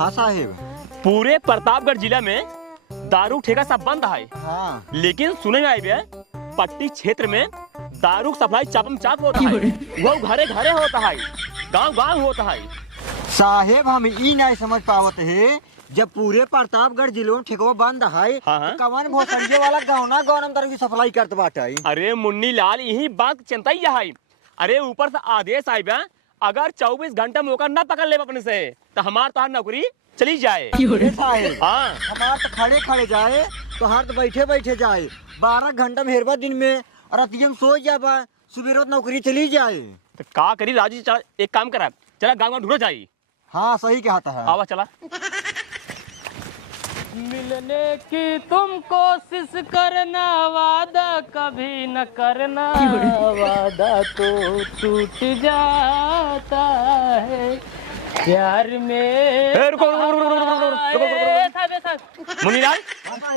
हाँ साहेब। पूरे प्रतापगढ़ जिला में दारू ठेका सब बंद है। हाँ। लेकिन सुने में आई है पट्टी क्षेत्र में दारू सप्लाई चापम चाप होता है, वो घरे घरे होता है, गांव गांव होता है। साहेब हम ई नहीं समझ पावत है, जब पूरे प्रतापगढ़ जिले में ठेकवा बंद है, हाँ। तो कवन भोसंजे वाला गाँव ना गाँव में दारू की सप्लाई करते बाटे। अरे मुन्नी लाल यही बात चिंता ही है। अरे ऊपर से आदेश आई बा, अगर 24 घंटा मौका न पकड़ ले अपने से तो हमार तो नौकरी चली जाए। साहेब हाँ हमार तो खड़े खड़े जाए, तो हर तो बैठे बैठे जाए। 12 घंटा मेहरबा दिन में और रातियों में सो जाबा, सुबह नौकरी चली जाए। तो का करी राजू, चला एक काम करा, चला गाँव में ढूंढो जाई। हाँ सही कहता है। आवा चला। मिलने की तुम कोशिश करना, वादा कभी न करना, वादा तो टूट जाता है प्यार में। मुन्नीलाल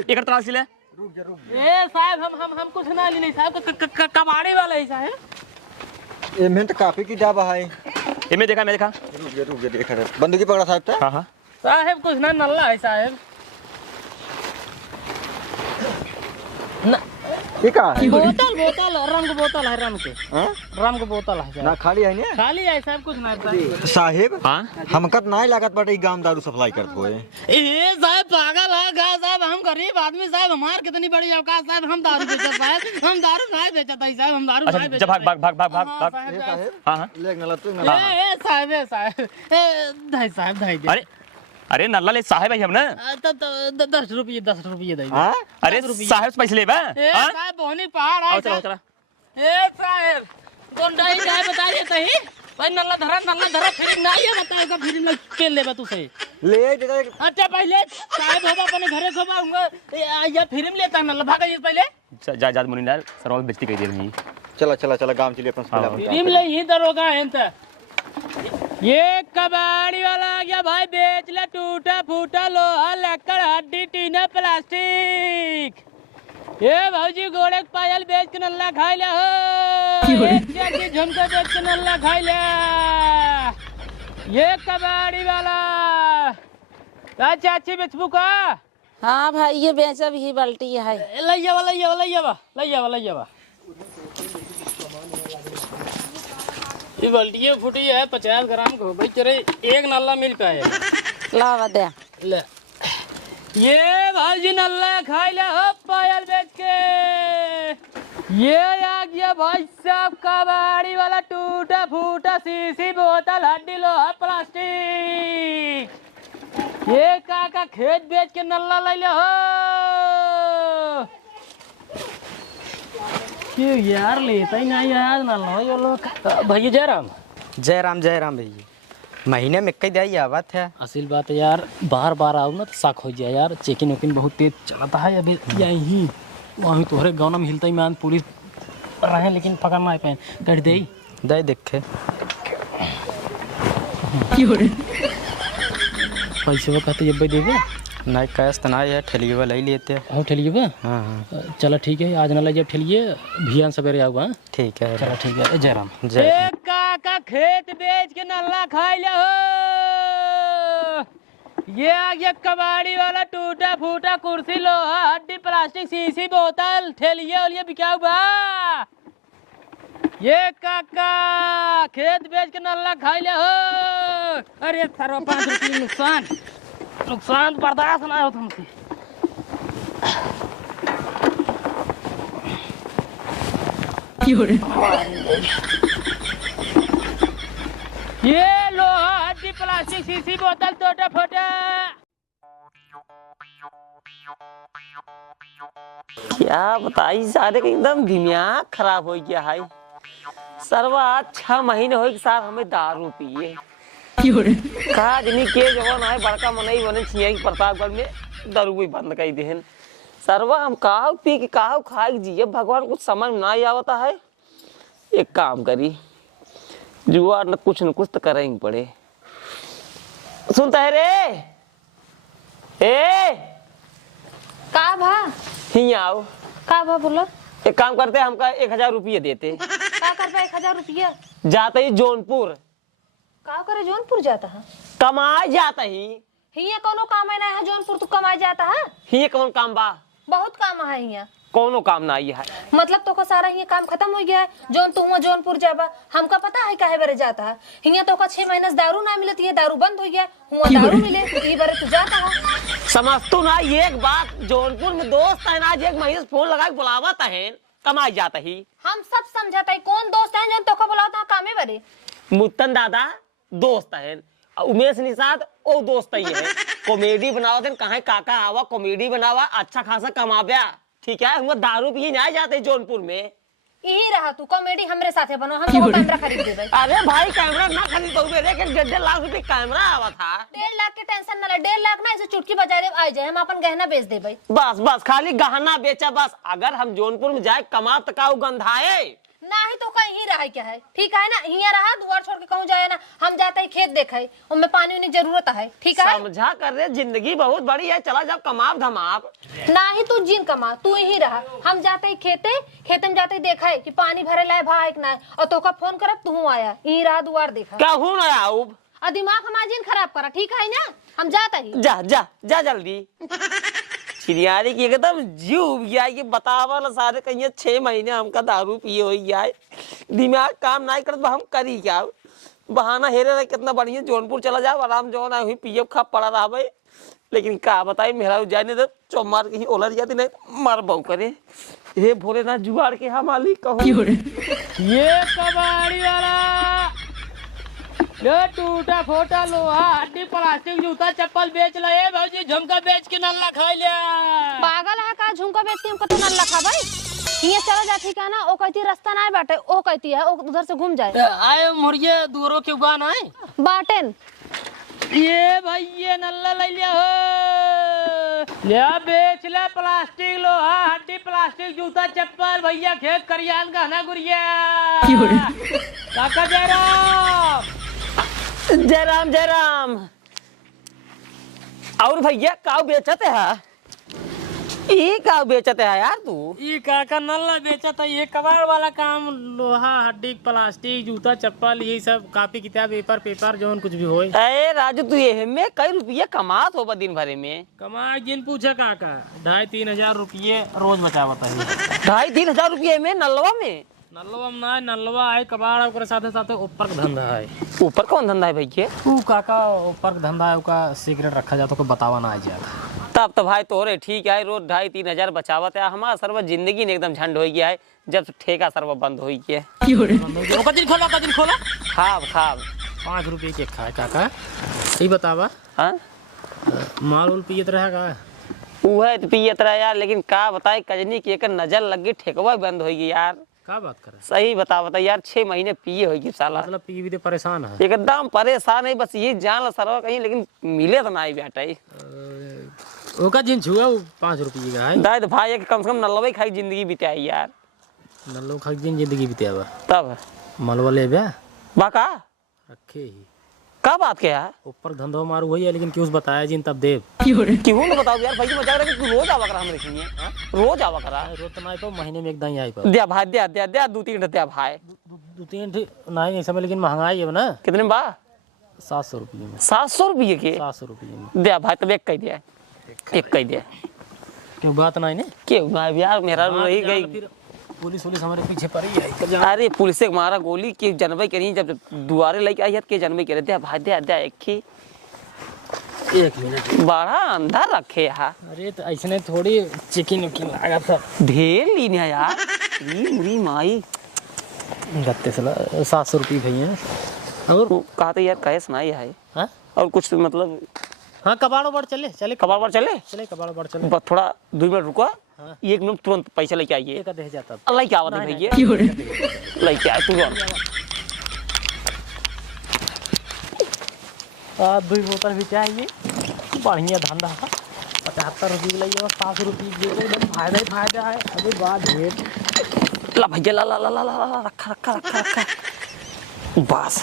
एक तलाश ले। ए साहब हम कुछ ना ली नहीं साहब, कबाड़े वाला है साहब। ये में तो काफी की डाबा है। ये मैं देखा रुक जा देखा था। बंदूकी पकड़ा साहब था। हाँ हाँ साहब कुछ ना नल्ला है साहब। ये का है? बोतल रंग बोतल है, रंग के हाँ? रंग बोतल है ना साहब। खाली है ना खाली है साहब, कुछ ना है साहेब। हाँ हमका तो नहीं लागत बाटे गांव दारू सप्लाई करत होए। ए साहब पागल है गा साहब, हम गरीब आदमी साहब, हमार कितनी बड़ी औकात साहब, हम दारू बेचत साहब, हम दारू नहीं बेचत है साहब, हम दारू अच्छा नहीं जब बेचत। भाग भाग भाग भाग भाग भाग। ये साहेब हाँ हाँ ले नला तू ए नला। साहब धाई साहब धाई दे। अरे नल्ला ले साहेब है हम ना। तब 10 रुपये दे दे। हाँ? अरे साहेब से पैसे ले बा। ए हाँ साहब बोनी पहाड़ आओ है चला साहब। चला। ए साहब गोंडाई जाए बता दे तही भाई, नल्ला धरा फिर नहीं है बताएगा, फिर मैं पेल लेबा तू सही। ले दे। अच्छा पहले साहब होबा अपने घरे खोबाऊंगा या फिर में लेता नल्ला भागा जी पहले। जा मुन्नीलाल सरवाल बेइज्जती कर दे रही। चला गांव चलिए अपन फिर ले ही दरोगा है त। ये कबाड़ी वाला आ गया भाई, बेच ले टूटा फूटा लोहा लक्कड़ हड्डी टीना प्लास्टिक। ये भाजी घोड़े के पायल बेच के नल्ला खाई ले हो, एक के झुमके बेच के नल्ला खाई ले। ये कबाड़ी वाला चाची बेचबू का? हाँ भाई ये बेचा भी बाल्टी है। लैया ये बाल्टी फुटी है 50 ग्राम को भाई, चले एक नल्ला मिल का है। लावा दे ले ये भाजी नल्ला खाई ले हो पायल बेच के। ये आ गया भाई साहब कबाड़ी वाला टूटा फूटा शीशी बोतल हड्डी लोहा प्लास्टिक। ये काका खेत बेच के नल्ला ले ले हो। क्यों यार लेता ही नहीं यार नल्ला ये लोग। भैया जयराम भैया, महीने में कई दिया आवत है। असल बात है यार, बार बार आओ ना तो शक हो जाए यार। चेकिंग वेकिंग बहुत तेज चलता है अभी, यही वहीं तोहरे गाँव में हिलता ही मान पुलिस रहे, लेकिन पकड़ ना पाए। कर दे देखे पैसे वो कहते जब देवे नहीं कैश तो नहीं है, ठेलिए वाला ही लेते हैं। हाँ ठेलिए बा। हाँ चलो ठीक है, आज ना जब ठेलिए भियान सवेरे आऊँगा। ठीक है। चलो ठीक है जयराम। जय काका खेत बेच के नल्ला खाई ले हो। ये आ गया कबाड़ी वाला टूटा फूटा कुर्सी लोहा हड्डी प्लास्टिक शीशी बोतल ठेलिए वालिए बिकाऊ बा। ये काका खेत बेच के नल्ला खाई ले हो। अरे 5 रुपये नुकसान बर्दाश्त ना हो तुमसे। ये लोहा हड्डी प्लास्टिक शीशी बोतल टूटा फूटा। क्या बताई सारे का एकदम दिमाग खराब हो गया है। सरवा 6 महीने हो साहब हमें दारू पिए कहा जनी के जवान है बड़का मनई बने छिया की प्रतापगढ़ में दारू भी बंद कर देहन। सरवा हम काहू पी के काहू खाए जिए, भगवान कुछ समझ में नहीं आवता है। एक काम करी जुआ न कुछ तो करेंगे पड़े। सुनता है रे ए का भा ही आओ। का भा बोला? एक काम करते हमका 1000 रुपये देते। का करता 1000 रुपया? जाते ही जौनपुर। का करे जौनपुर जाता है? कमाए जाता ही। हिया कोनो काम है ना है जौनपुर तू कमाई जाता है। हिये कौन काम बा? बहुत काम है हिया। कोनो काम ना आई है। मतलब तो का सारा हिया काम खत्म हो गया है। जोन तू हुआ जौनपुर जाबा हमका पता है काहे बारे जाता है। हिया तो का 6 महीने से दारू ना मिलती है, दारू बंद हो गया, हुआ दारू मिले ई बारे तू जाता है। समझ तू ना एक बात, जौनपुर में दोस्त है ना, आज 1 महीने से फोन लगा के बुलावत है, कमाई जाता ही। हम सब समझाता है कौन दोस्त है जो तो का बुलाता है कामे बारे। मुत्तन दादा दोस्त है, उमेश निषाद ओ दोस्त ही है। कॉमेडी बनावा थे, कहाँ काका आवा कॉमेडी बनावा, अच्छा खासा कमाव्या, ठीक है। हम दारू पी नहीं जाते जौनपुर में। यही रहा तू कॉमेडी हमरे साथे बनो, हम तो कैमरा खरीद देबे। अरे भाई कैमरा ना खरीदो मेरे के 1.5 लाख रुपए कैमरा आवा था। 1.5 लाख के टेंशन ना ले, 1.5 लाख ना ऐसे चुटकी बजा रे आ जाए, हम अपन गहना बेच देबे। बस बस खाली गहना बेचा बस। अगर हम जौनपुर में जाए कमा तो का गंधाए ना ही तो कहीं रहा क्या है, ठीक है ना। हिया रहा दुआर छोड़ के कहूँ जाए ना, हम जाते ही खेत देखे, उनमें पानी उन्हें जरूरत है, ठीक है। समझा कर रहे, जिंदगी बहुत बड़ी है, चला जाओ कमाब धमाब। ना ही तू जिन कमा, तू ही रहा। हम जाते ही खेते में जाते ही देखा है कि पानी भरे लाए भाई ना है, और तो का फोन करब तू आया, यही रहा दुआर देखा। क्या हूँ ना आऊब और दिमाग हमारा जिन खराब करा, ठीक है ना। हम जाते ही जा जा जा जल्दी। चिड़ियारी की एकदम जीव उब गया, ये बतावा ना सारे कहीं 6 महीने हमका दारू पिए हो गया है, दिमाग काम नहीं करत, हम करी क्या। बहाना हेरे रहे कितना बढ़िया जौनपुर चला जाओ, आराम जो ना हुई पीएफ खा पड़ा रहा भाई। लेकिन का बताई मेरा जाने दे चौमार कहीं ओलर जाती नहीं मार बहु करे। हे भोलेनाथ जुगाड़ के हम मालिक कहो। ये कबाड़ी वाला ये टूटा फोटा लोहा हड्डी प्लास्टिक जूता चप्पल बेच ले भौजी, झुमका बेच के नल्ला खा लिया। पागल है का, झुमका बेच के हमको तो न लखा भाई। ये चला जा ठीक है ना, ओ कहती रास्ता ना बाटे, ओ कहती है ओ उधर से घूम जाए। आए मुर्गे दूरों के उगान आए बाटेन ये भाई ये नल्ला ले लिया हो, लिया बेच ले प्लास्टिक लोहा हड्डी प्लास्टिक जूता चप्पल भैया, खेत करियान गहना गुड़िया। काका जयराम जयराम। और भैया काऊ बेचते है, ये काऊ बेचते है यार तू? ये काका नल्ला बेचा था, ये कबाड़ वाला काम, लोहा हड्डी प्लास्टिक जूता चप्पल ये सब, कॉपी किताब पेपर जो कुछ भी हो। अरे राजू तू ये में कई रुपये कमात हो दिन भरे में? कमा जिन पूछे काका 2,500-3 हजार रुपये रोज बचा बता है। 2,500-3 हजार रुपये में नलवा में? नलवा में ना, नलवा है कबाड़, ओकरे साथे साथे ऊपर का धंधा है। ऊपर कौन धंधा है भैया? ऊ काका ऊपर का धंधा है, उसका सीक्रेट रखा जाता, कोई बतावा ना आ जाता। तब तो भाई तोरे ठीक है, रोज 2,500-3 हजार बचावत है। हमारा सर्व जिंदगी ने एकदम झंड हो गया है जब से ठेका सर्व बंद हो गया है। ओका दिन खोला खाब खाब 5 रुपये के खाए काका। ये बतावा हाँ माल उल पियत रहेगा? वह तो पियत रहा यार, लेकिन का बताए कजनी की एक नजर लग गई, ठेकवा बंद हो गई यार। क्या बात करे, सही बता यार, 6 महीने पिए होगी साला। मतलब पी भी तो परेशान है एकदम परेशान है, बस ये जान ला सरवा कहीं, लेकिन मिले तो नहीं बेटा। ओका जिन छुआ 5 रुपये का है। दाद भाई एक कम से कम नलवे खाई जिंदगी बिताई यार। नल्लो खा दिन जिंदगी बितावा तब मलवा ले बे बाका रखे ही का बात क्या है? ऊपर धंधो मारू वही है, लेकिन क्यों बताया जिन तब देव क्यों ना बताओ यार भाई, मजा रहा है कि रोज आवा करा हम रखेंगे, रोज आवा करा। रोज तो नहीं तो महीने में एक दिन आई पर दे भाई दे दे दे 2-3 दे भाई। 2-3 नहीं समय, लेकिन महंगाई है ना। कितने बा? 700 रुपये में। 700 रुपये के? 700 रुपये में दे भाई, तब एक कह दिया, एक कह दिया। क्यों बात नहीं ने, क्यों ना यार, मेरा रही गई। फिर पुलिस हमारे पीछे पड़ी है। अरे पुलिस से मारा गोली के जनवई करी, जब दुआरे लेके आई के जनवई करे। दे भाई दे दे एक मिनट बड़ा अंदर रखे यार। अरे तो ऐसे थोड़ी चिकन उकिन लगा था, ढेर लीने यार। मुरी माई गत्ते से 700 रुपये भैया। और कहा तो यार कैसे नहीं है हाँ? और कुछ मतलब हाँ कबाड़ो बढ़ चले कबाड़ पर चले कबाड़ो बढ़ चले। बस थोड़ा 2 मिनट रुको, हाँ। 1 मिनट तुरंत पैसा लेके आइए। एक आधे जाता अल्लाह क्या बात है भैया, लेके आए तुरंत। 2 बोतल भी चाहिए, बढ़िया धंधा है। 75 रुपये लगे और 5 रुपये एकदम फायदा है। अभी बात ढेर ला भैया ला ला ला ला ला रखा बस।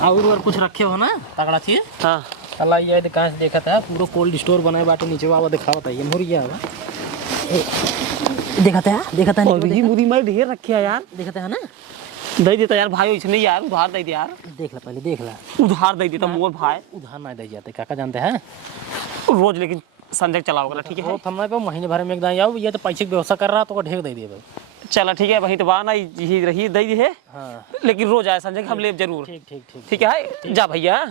और कुछ रखे हो ना तगड़ा चीज? हाँ अल्लाह ये कहाँ से देखा था, पूरा कोल्ड स्टोर बनाए बाटे नीचे वाला दिखावा था, ये मुर्गिया हुआ देखा था मुरी मुरी मैं ढेर रखे है यार। देखा था ना, दे देता यार भाई, ऐसे नहीं यार, उधार दे दे यार, देख ला पहले, देख ला। उधार दे देता मोर भाई। उधार नहीं दे जाते, काका जानते हैं रोज लेकिन संजय चलाओगे, ठीक है? वो थमना पे महीने भर में एक दाई आओ, ये तो पैसे की व्यवस्था कर रहा तो ढेर दे दिए भाई। चला ठीक है वही तो बाना यही रही दे दी है। हाँ लेकिन रोज आए संजय हम ले जरूर। ठीक ठीक ठीक ठीक है जा भैया,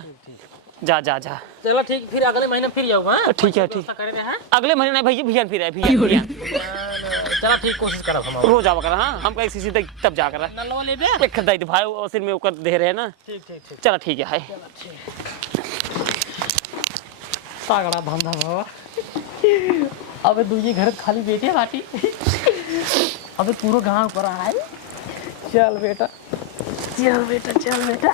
जा जा जा। चलो ठीक, फिर अगले महीने फिर जाऊंगा। ठीक है ठीक। करे रहे हैं अगले महीने नहीं भैया, भैया फिर आए भैया। चलो ठीक, कोशिश करब हम। रोज आवा कर, हाँ हम कहीं सीधे तब जा कर नलवा ले बे। एक दे दे भाई, उसी में ओकर दे रहे ना। ठीक ठीक ठीक। चला ठीक है। तागड़ा धंधा बाबा। अबे दूजी घर खाली बेटे बाटी। अबे पूरा गांव पर आए। चल बेटा, चल बेटा, चल बेटा।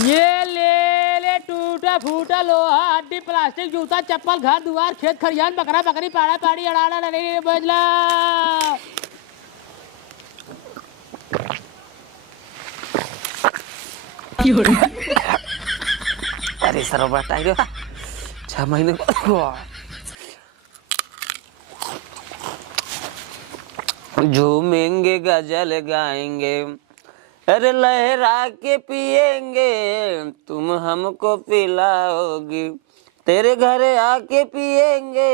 ये ले टूटा फूटा लोहा, हड्डी, प्लास्टिक, जूता, चप्पल, घर दुआर, खेत खरियान, बकरा बकरी, पाड़ा पाड़ी, अड़ाड़ा अड़ेड़ी बजला। अरे सर बताइए 6 महीने झूमेंगे गजल गाएंगे, अरे लहरा के पिएंगे, तुम हमको पिलाओगी, तेरे घर आके पिएंगे।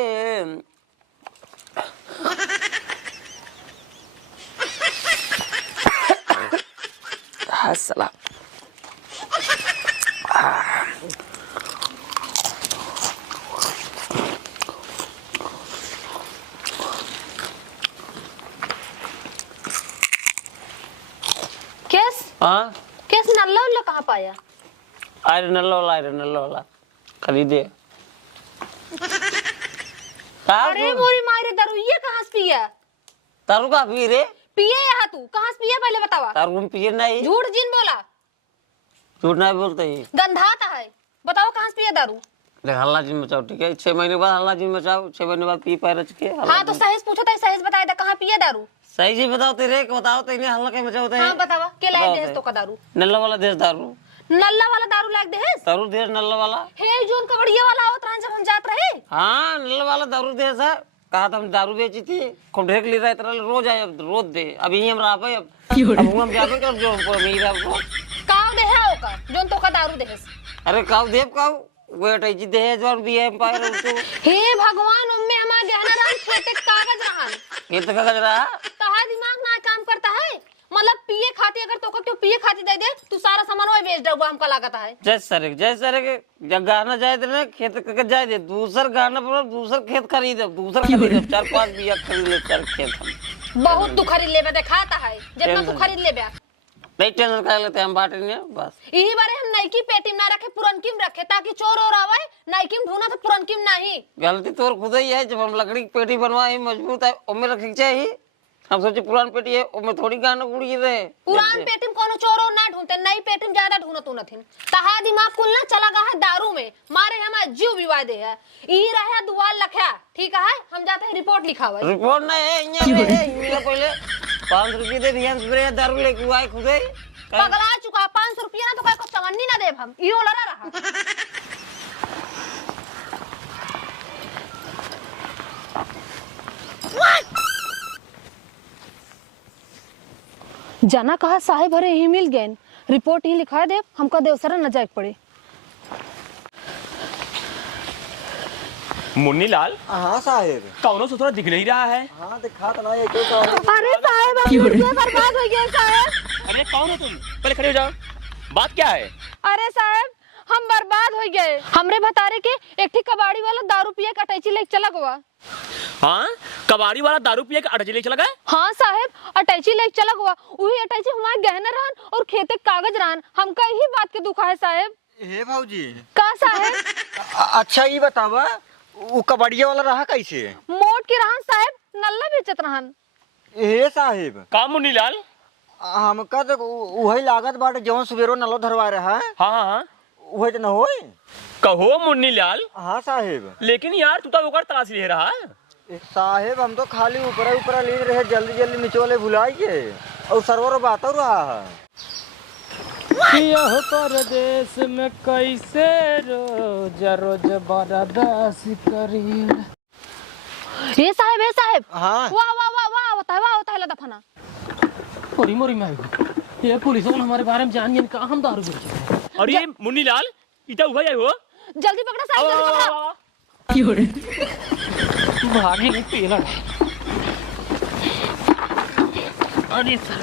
हाँ सलाम। हाँ केस नल्ला उल्ला कहाँ पाया? आयरन वाला खरीदे। अरे मोरी मारे दारू ये कहाँ से पिया? तारू का पी रे? पिए यहाँ तू कहाँ से पिया पहले बतावा। तारू में पिए नहीं। झूठ जिन बोला। झूठ नहीं बोलते ही। गंधाता है, बताओ कहाँ से पिया दारू? देख हल्ला जी मचाओ, ठीक है? 6 महीने बाद हल्ला जी मचाओ, 6 महीने बाद पी पाए रच के। हाँ तो सहेज पूछो था, सहेज बताया था कहाँ पिया दारू? सही जी बताओ तेरे को, बताओ तेरे हल्ला के मचाओ। हाँ बतावा के लायक देश तो का दारू? नल्ला वाला देश दारू। नल्ला वाला दारू लायक देश? दारू देश नल्ला वाला। हे जोन कबड़िया वाला आवत रहन जब हम जात रहे। हाँ नल्ला वाला दारू देश है। कहा था हम दारू बेची थी, खूब ढेर ले रहा है, रोज आए, अब रोज दे। अब यही हम रहा भाई, अब हम जाते कर जो मेरा काव दे है ओका जोन तो का दारू देश। अरे काव देव काव वेट जी दहेज और बी एम्पायर उसको। हे भगवान उम्मे हमार गहना रहन खेते कागज रहन। ये तो कागज रहा। कहा दिमाग ना काम करता है? मतलब पिए खाती अगर तो क्यों पिए खाती दे दे तू सारा सामान वही बेच दे हमका लागत है। जैसे के जब गाना जाए थे ना खेत के जाए दे, दूसर गाना पर दूसर खेत खरीदे, दूसर खरीदे 4-5 बिया खरीद ले, 4 खेत हम। बहुत तू खरीद लेबे दिखाता है, जितना तू खरीद लेबे। नहीं टेंशन कर लेते हम, बांटे नहीं बस। यही बारे हम नईकी पेटी ना रखे पुरनकीम रखे ताकि चोर और आवे, नईकीम ढूंढना तो पुरनकीम नहीं। गलती तो खुद ही है, जब हम लकड़ी की पेटी बनवाई मजबूत है उनमें रखी चाहिए। हम सोचे पुरान पेटी है उनमें थोड़ी गाना उड़ी रहे। पुरान पेटी में कोनो चोर और ना ढूंढते, नई पेटी में ज्यादा ढूंढत उनथिन। तहा दिमाग कुल ना चला गा है दारू में, मारे हमारा जीव विवादे है। ई रहे दुआल लखया, ठीक है? हम जाते हैं रिपोर्ट लिखावे। रिपोर्ट नहीं है, इन्हें पहले 5 रुपये दे दिया स्प्रे दारू लेके आए खुद ही। पगला चुका 500 रुपया ना तो कोई को चवन्नी ना देब हम। इहो लड़ा रहा। जाना कहा साहेब हरे ही मिल गए, रिपोर्ट ही लिखा दे हमका देवसरा न जाए पड़े। मुन्नी लाल। हाँ साहेब। कौनो सुथरा दिख नहीं रहा है। हाँ दिखा तो नहीं क्यों तो। अरे साहेब अब रुपये बर्बाद हो गए साहेब। अरे कौन हो तुम? पहले खड़े हो जाओ, बात क्या है? अरे साहेब हम बर्बाद हो गए। हमरे भतारे के एक ठीक कबाड़ी वाला दारू पिए का अटैची लेके चला गवा। हाँ कबाड़ी वाला दारू पिए का अटैची लेके चला गया? हाँ साहेब अटैची लेके चला गवा। वही अटैची हमारे गहने रहन और खेते कागज रहन। हमका यही बात के दुख है साहेब। हे भाऊजी। का साहेब? अच्छा ये बतावा वो कबड़िया वाला रहा कैसे? मोट के रहन साहेब, नल्ला बेचत रहन। हे साहेब का मुन्नी लाल? हमका तो वही लागत बाटे जवन सुबेरो नलो धरवा रहा है। हाँ हाँ वही तो न होई। कहो मुन्नी लाल। हाँ साहेब। लेकिन यार तू तो ओकर तलाशी ले रहा है। साहेब हम तो खाली ऊपर ले रहे, जल्दी जल्दी निचोले भुलाई के और सरवर बात हो रहा है। यह परदेश में कैसे रोज रोज बर्दाश्त करी। ये साहेब हाँ वाह वाह वाह वाह होता है, वाह होता है दफना। मोरी मोरी में ये पुलिस वाले हमारे बारे में जान कहाँ हम दारू बेच। अरे मुन्नी लाल इटा हुआ जाए हो जल्दी पकड़ा साहब, जल्दी पकड़ा। भागे नहीं पेला। अरे सर